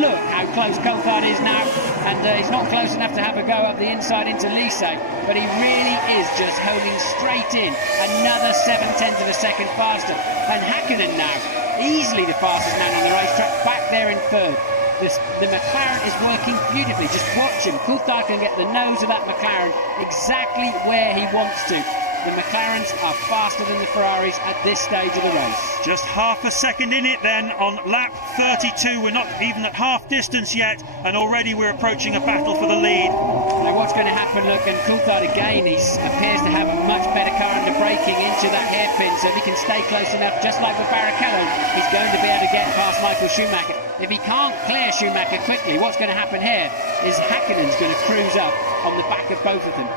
look how close Coulthard is now, and he's not close enough to have a go up the inside into Lise, but he really is just homing straight in, another 7/10 of a second faster. And Häkkinen now, easily the fastest man on the racetrack, back there in third. The McLaren is working beautifully. Just watch him. Coulthard can get the nose of that McLaren exactly where he wants to. The McLarens are faster than the Ferraris at this stage of the race. Just half a second in it then on lap 32. We're not even at half distance yet, and already we're approaching a battle for the lead. Now what's going to happen, look, and Coulthard again, he appears to have a much better car under braking into that hairpin, so if he can stay close enough, just like with Barrichello, he's going to be able to get past Michael Schumacher. If he can't clear Schumacher quickly, what's going to happen here is Häkkinen's going to cruise up on the back of both of them.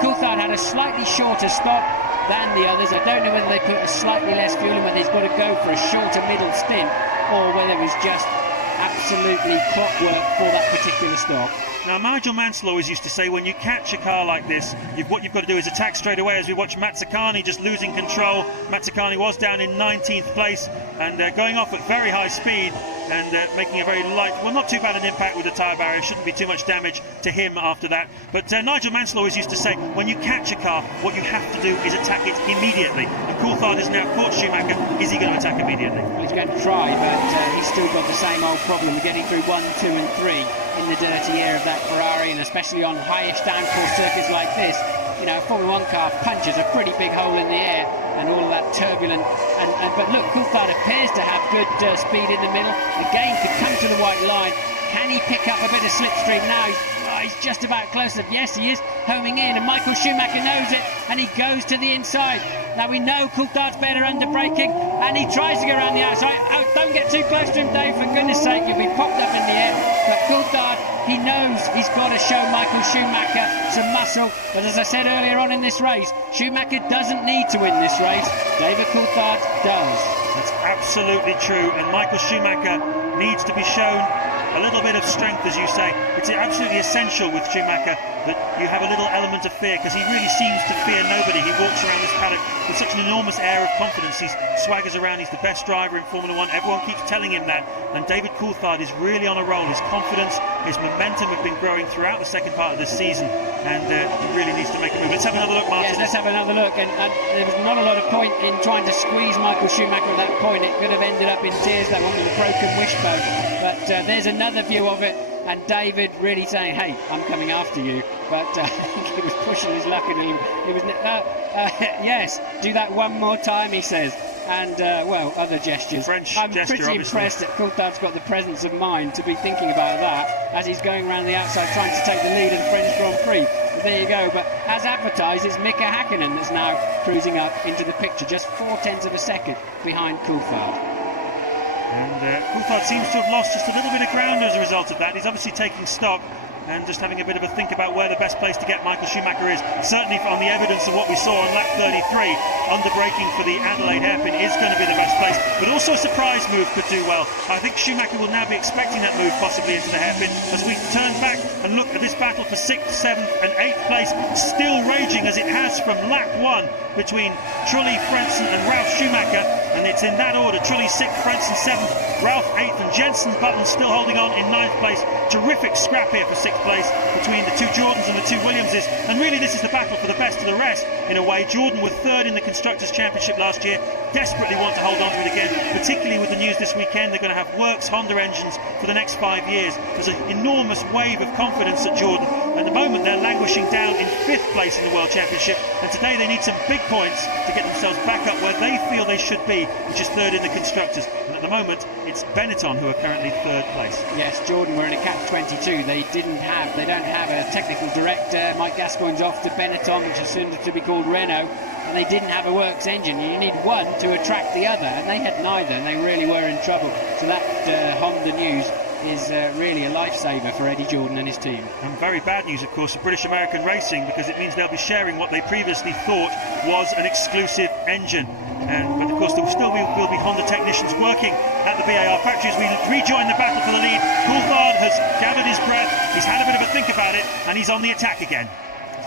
Coulthard had a slightly shorter stop than the others. I don't know whether they put a slightly less fuel in, whether he's got to go for a shorter middle stint, or whether it was just absolutely clockwork for that particular stop. Now, Nigel Mansell always used to say, when you catch a car like this, what you've got to do is attack straight away, as we watch Mazzacane just losing control. Mazzacane was down in 19th place and going off at very high speed and making a very light, well, not too bad an impact with the tyre barrier. Shouldn't be too much damage to him after that. But Nigel Mansell always used to say, when you catch a car, what you have to do is attack it immediately. And Coulthard has now caught Schumacher. Is he going to attack immediately? Well, he's going to try, but he's still got the same old problem of getting through 1, 2 and 3 in the dirty air of that Ferrari, and especially on highish downforce circuits like this. You know, a Formula 1 car punches a pretty big hole in the air, and all of that turbulent. But look, Coulthard appears to have good speed in the middle. Again, could come to the white line. Can he pick up a bit of slipstream now? He's just about close enough. Yes, he is homing in, and Michael Schumacher knows it, and he goes to the inside. Now we know Coulthard's better under braking, and he tries to go around the outside. Oh, don't get too close to him, Dave, for goodness sake, you'll be popped up in the air. But Coulthard, he knows he's got to show Michael Schumacher some muscle. But as I said earlier on in this race, Schumacher doesn't need to win this race. David Coulthard does. That's absolutely true, and Michael Schumacher needs to be shown a little bit of strength, as you say. It's absolutely essential with Schumacher that you have a little element of fear, because he really seems to fear nobody. He walks around this paddock with such an enormous air of confidence. He swaggers around. He's the best driver in Formula 1. Everyone keeps telling him that. And David Coulthard is really on a roll. His confidence, his momentum have been growing throughout the second part of this season, and he really needs to make a move. Let's have another look, Martin. Yes, let's have another look. And there was not a lot of point in trying to squeeze Michael Schumacher at that point. It could have ended up in tears, that one with a broken wishbone. But there's another view of it, and David really saying, hey, I'm coming after you. But I think he was pushing his luck, and he was yes, do that one more time, he says. And well, other gestures. French I'm gesture, pretty obviously. impressed that Coulthard's got the presence of mind to be thinking about that as he's going around the outside trying to take the lead of the French Grand Prix. But there you go. But as advertised, it's Mika Häkkinen that's now cruising up into the picture, just 0.4 of a second behind Coulthard. And Coulthard seems to have lost just a little bit of ground as a result of that. He's obviously taking stock and just having a bit of a think about where the best place to get Michael Schumacher is. Certainly on the evidence of what we saw on lap 33, under braking for the Adelaide hairpin is going to be the best place. But also a surprise move could do well. I think Schumacher will now be expecting that move possibly into the hairpin, as we turn back and look at this battle for 6th, 7th and 8th place, still raging as it has from lap 1 between Trulli, Frentzen and Ralf Schumacher. And it's in that order: Trulli 6th, Frentzen 7th, Ralf 8th and Jensen Button still holding on in 9th place. Terrific scrap here for 6th place between the two Jordans and the two Williamses, and really this is the battle for the best of the rest in a way. Jordan were 3rd in the Constructors' Championship last year, desperately want to hold on to it again, particularly with the news this weekend. They're going to have Works Honda engines for the next 5 years. There's an enormous wave of confidence at Jordan. At the moment they're languishing down in 5th place in the World Championship, and today they need some big points to get themselves back up where they feel they should be, which is 3rd in the Constructors. And at the moment it's Benetton who are currently 3rd place. Yes, Jordan were in a catch-22. They don't have a technical director. Mike Gascoigne's off to Benetton, which is soon to be called Renault, and they didn't have a works engine. You need one to attract the other, and they had neither, and they really were in trouble. So that Honda news is really a lifesaver for Eddie Jordan and his team. And very bad news, of course, for British American Racing, because it means they'll be sharing what they previously thought was an exclusive engine. But of course there will be Honda technicians working at the BAR factory as we rejoin the battle for the lead. Coulthard has gathered his breath, he's had a bit of a think about it, and he's on the attack again.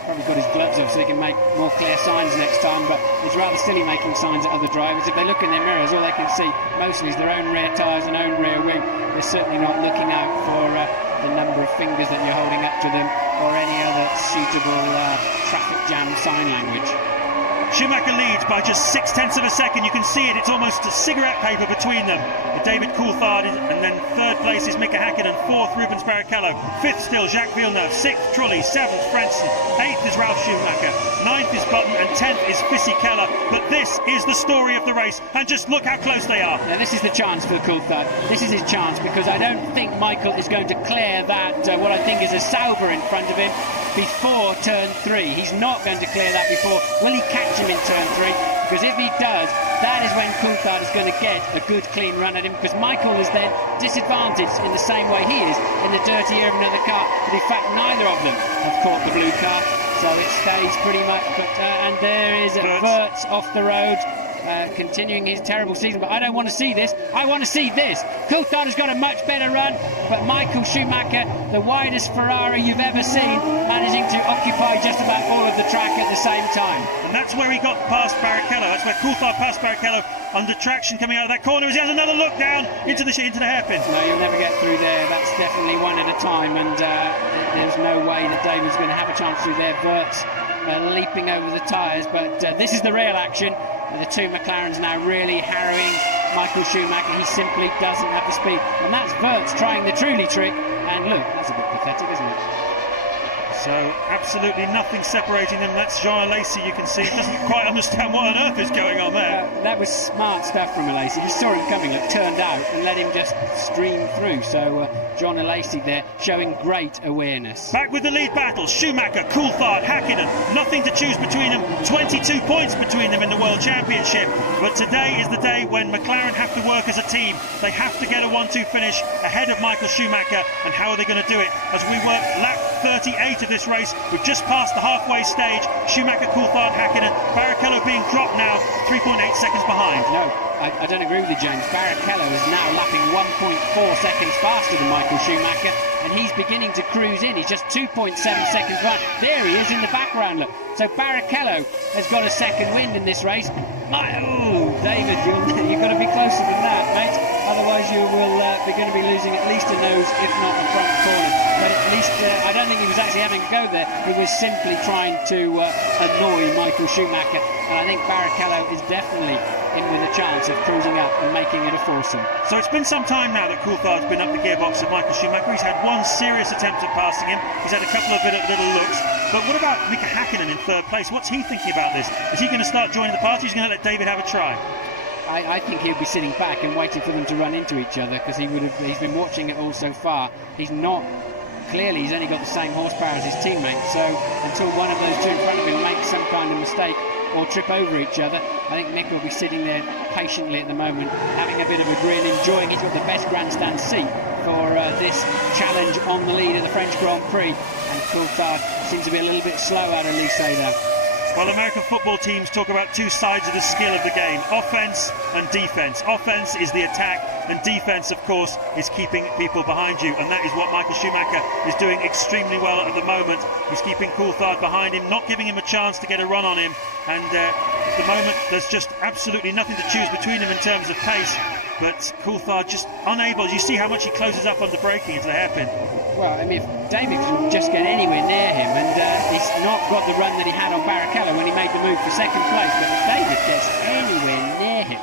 probably got his gloves off so he can make more clear signs next time, but it's rather silly making signs at other drivers. If they look in their mirrors, all they can see mostly is their own rear tyres and own rear wing. They're certainly not looking out for the number of fingers that you're holding up to them or any other suitable traffic jam sign language. Schumacher leads by just 0.6 of a second. You can see it, it's almost a cigarette paper between them. David Coulthard, and then third place is Mika Häkkinen, fourth Rubens Barrichello, fifth still Jacques Villeneuve, sixth Trulli, seventh French, eighth is Ralf Schumacher, ninth is Button, and 10th is Fisichella. But this is the story of the race, and just look how close they are. Now this is the chance for Coulthard. This is his chance, because I don't think Michael is going to clear that, what I think is a Sauber in front of him before turn 3. He's not going to clear that before. Will he catch him in turn 3? Because if he does, that is when Coulthard is going to get a good clean run at him, because Michael is then disadvantaged in the same way he is in the dirty air of another car. But in fact, neither of them have caught the blue car, so it stays pretty much. But and there is Wirtz off the road, continuing his terrible season. But I don't want to see this. I want to see this. Coulthard has got a much better run, but Michael Schumacher, the widest Ferrari you've ever seen, managing to occupy just about all of the track at the same time. And that's where he got past Barrichello. That's where Coulthard passed Barrichello under traction coming out of that corner as he has another look down into the hairpin. No, you'll never get through there. That's definitely one at a time, and there's no way that David's going to have a chance through there. Wirtz leaping over the tyres, but this is the real action. The two McLarens now really harrowing Michael Schumacher. He simply doesn't have the speed, and that's Wirtz trying the Trulli trick, and look, that's a bit pathetic, isn't it? So absolutely nothing separating them. That's Jean Alesi, you can see. He doesn't quite understand what on earth is going on there. That was smart stuff from Alesi. He saw it coming, it turned out, and let him just stream through. So Jean Alesi there showing great awareness. Back with the lead battle, Schumacher, Coulthard, Häkkinen. Nothing to choose between them. 22 points between them in the World Championship. But today is the day when McLaren have to work as a team. They have to get a 1-2 finish ahead of Michael Schumacher. And how are they going to do it? As we work lap 38 of this race, we've just passed the halfway stage. Schumacher, Coulthard, Häkkinen, Barrichello being dropped now, 3.8 seconds behind. No, I don't agree with you, James. Barrichello is now lapping 1.4 seconds faster than Michael Schumacher, and he's beginning to cruise in. He's just 2.7 seconds behind. There he is in the background, look. So Barrichello has got a second wind in this race. Oh, David, you've got to be closer than that, mate. Otherwise you will be going to be losing at least a nose, if not a front corner. But at least, I don't think he was actually having a go there. He was simply trying to annoy Michael Schumacher. And I think Barrichello is definitely in with a chance of cruising up and making it a foursome. So it's been some time now that Coulthard's been up the gearbox of Michael Schumacher. He's had one serious attempt at passing him. He's had a couple of little looks. But what about Mika Häkkinen in third place? What's he thinking about this? Is he going to start joining the party? He's going to let David have a try? I think he'll be sitting back and waiting for them to run into each other, because he's been watching it all so far. He's only got the same horsepower as his teammate, so until one of those two in front of him makes some kind of mistake or trip over each other, I think Mick will be sitting there patiently at the moment, having a bit of a grin, enjoying. He's got the best grandstand seat for this challenge on the lead at the French Grand Prix, and Coulthard seems to be a little bit slow out of Lycée there. Well, American football teams talk about two sides of the skill of the game, offence and defence. Offence is the attack, and defence, of course, is keeping people behind you, and that is what Michael Schumacher is doing extremely well at the moment. He's keeping Coulthard behind him, not giving him a chance to get a run on him, and at the moment there's just absolutely nothing to choose between them in terms of pace. But Coulthard just unable. You see how much he closes up under braking into the hairpin. Well, I mean, if David can just get anywhere near him, and he's not got the run that he had on Barrichello when he made the move for second place, but if David gets anywhere near him,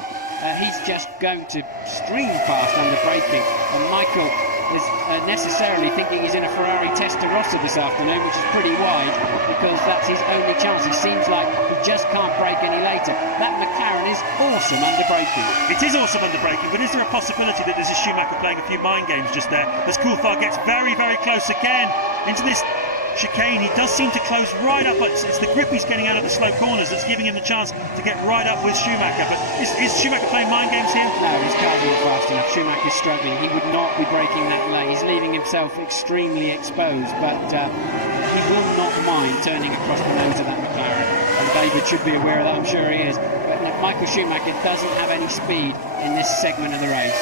he's just going to stream past under braking, and Michael is necessarily thinking he's in a Ferrari Testarossa this afternoon, which is pretty wide, because that's his only chance. It seems like he just can't brake any later. That McLaren is awesome under braking. It is awesome under braking, but is there a possibility that this is Schumacher playing a few mind games just there, as Coulthard gets very, very close again into this chicane? He does seem to close right up. It's the grip he's getting out of the slow corners that's giving him the chance to get right up with Schumacher. But is Schumacher playing mind games here? No, his car's not fast enough. Schumacher's struggling. He would not be braking that late. He's leaving himself extremely exposed, but he will not mind turning across the nose of that McLaren, and David should be aware of that. I'm sure he is. But Michael Schumacher doesn't have any speed in this segment of the race.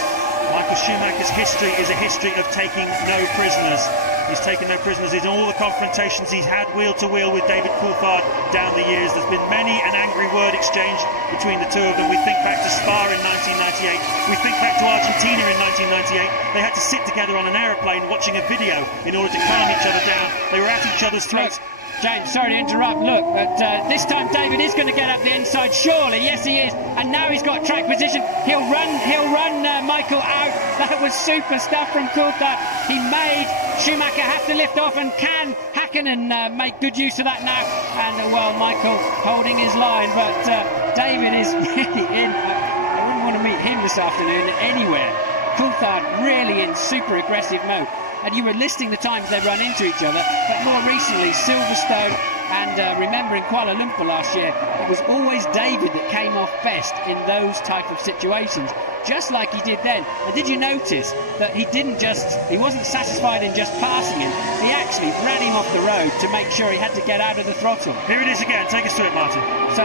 Michael Schumacher's history is a history of taking no prisoners. He's taken no prisoners in all the confrontations he's had wheel to wheel with David Coulthard down the years. There's been many an angry word exchange between the two of them. We think back to Spa in 1998. We think back to Argentina in 1998. They had to sit together on an aeroplane watching a video in order to calm each other down. They were at each other's throats. James, sorry to interrupt. Look, but this time David is going to get up the inside, surely. Yes, he is. And now he's got track position. He'll run Michael out. That was super stuff from Coulthard. He made Schumacher have to lift off, and can Hakkinen make good use of that now? And well, Michael holding his line, but David is really in. I wouldn't want to meet him this afternoon anywhere. Coulthard really in super aggressive mode. And you were listing the times they run into each other, but more recently Silverstone, and remember in Kuala Lumpur last year, it was always David that came off best in those type of situations, just like he did then. And did you notice that he wasn't satisfied in just passing him, he actually ran him off the road to make sure he had to get out of the throttle. Here it is again, take us through it, Martin. So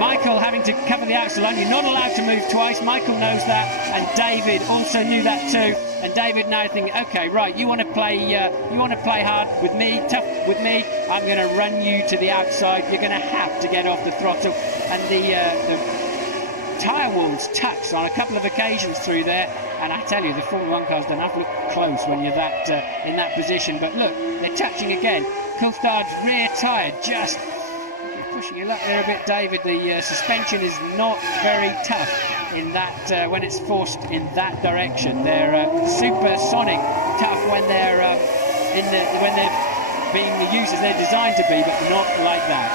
Michael having to cover the outside line. You're not allowed to move twice. Michael knows that, and David also knew that too. And David now thinking, okay, right, you want to play hard with me, tough with me. I'm going to run you to the outside. You're going to have to get off the throttle. And the tyre walls touched on a couple of occasions through there. And I tell you, the Formula 1 cars don't have to look close when you're that in that position. But look, they're touching again. Coulthard's rear tyre just pushing your luck there a bit, David. The suspension is not very tough in that when it's forced in that direction. They're supersonic tough when they're when they're being used as they're designed to be, but not like that.